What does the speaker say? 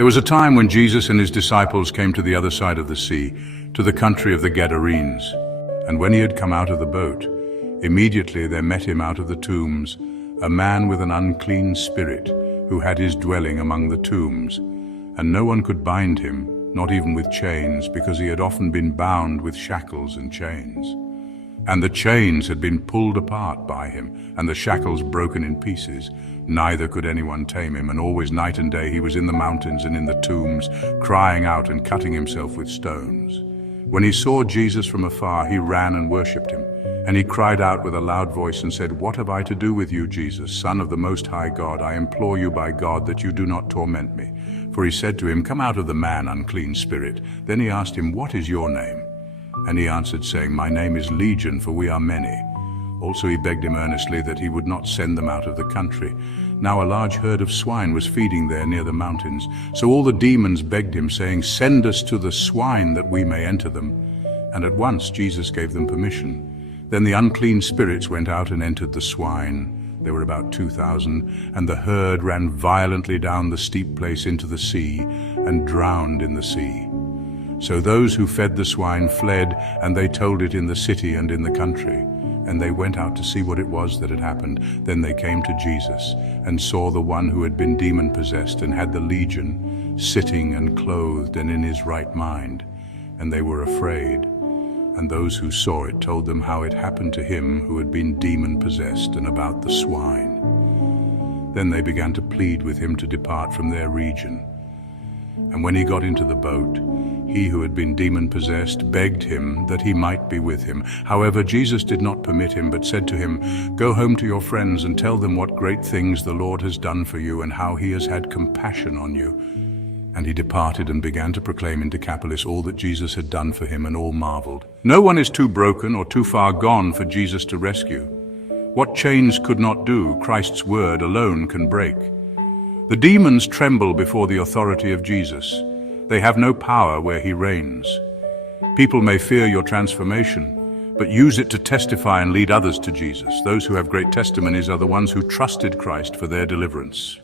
There was a time when Jesus and his disciples came to the other side of the sea, to the country of the Gadarenes. And when he had come out of the boat, immediately there met him out of the tombs a man with an unclean spirit, who had his dwelling among the tombs. And no one could bind him, not even with chains, because he had often been bound with shackles and chains. And the chains had been pulled apart by him, and the shackles broken in pieces. Neither could anyone tame him, and always night and day he was in the mountains and in the tombs, crying out and cutting himself with stones. When he saw Jesus from afar, he ran and worshipped him. And he cried out with a loud voice and said, "What have I to do with you, Jesus, Son of the Most High God? I implore you by God that you do not torment me." For he said to him, "Come out of the man, unclean spirit." Then he asked him, "What is your name?" And he answered, saying, "My name is Legion, for we are many." Also he begged him earnestly that he would not send them out of the country. Now a large herd of swine was feeding there near the mountains. So all the demons begged him, saying, "Send us to the swine that we may enter them." And at once Jesus gave them permission. Then the unclean spirits went out and entered the swine. There were about 2,000, and the herd ran violently down the steep place into the sea and drowned in the sea. So those who fed the swine fled, and they told it in the city and in the country. And they went out to see what it was that had happened. Then they came to Jesus and saw the one who had been demon-possessed and had the legion, sitting and clothed and in his right mind. And they were afraid. And those who saw it told them how it happened to him who had been demon-possessed and about the swine. Then they began to plead with him to depart from their region. And when he got into the boat, he who had been demon-possessed begged him that he might be with him. However, Jesus did not permit him, but said to him, "Go home to your friends and tell them what great things the Lord has done for you and how he has had compassion on you." And he departed and began to proclaim in Decapolis all that Jesus had done for him, and all marveled. No one is too broken or too far gone for Jesus to rescue. What chains could not do, Christ's word alone can break. The demons tremble before the authority of Jesus. They have no power where he reigns. People may fear your transformation, but use it to testify and lead others to Jesus. Those who have great testimonies are the ones who trusted Christ for their deliverance.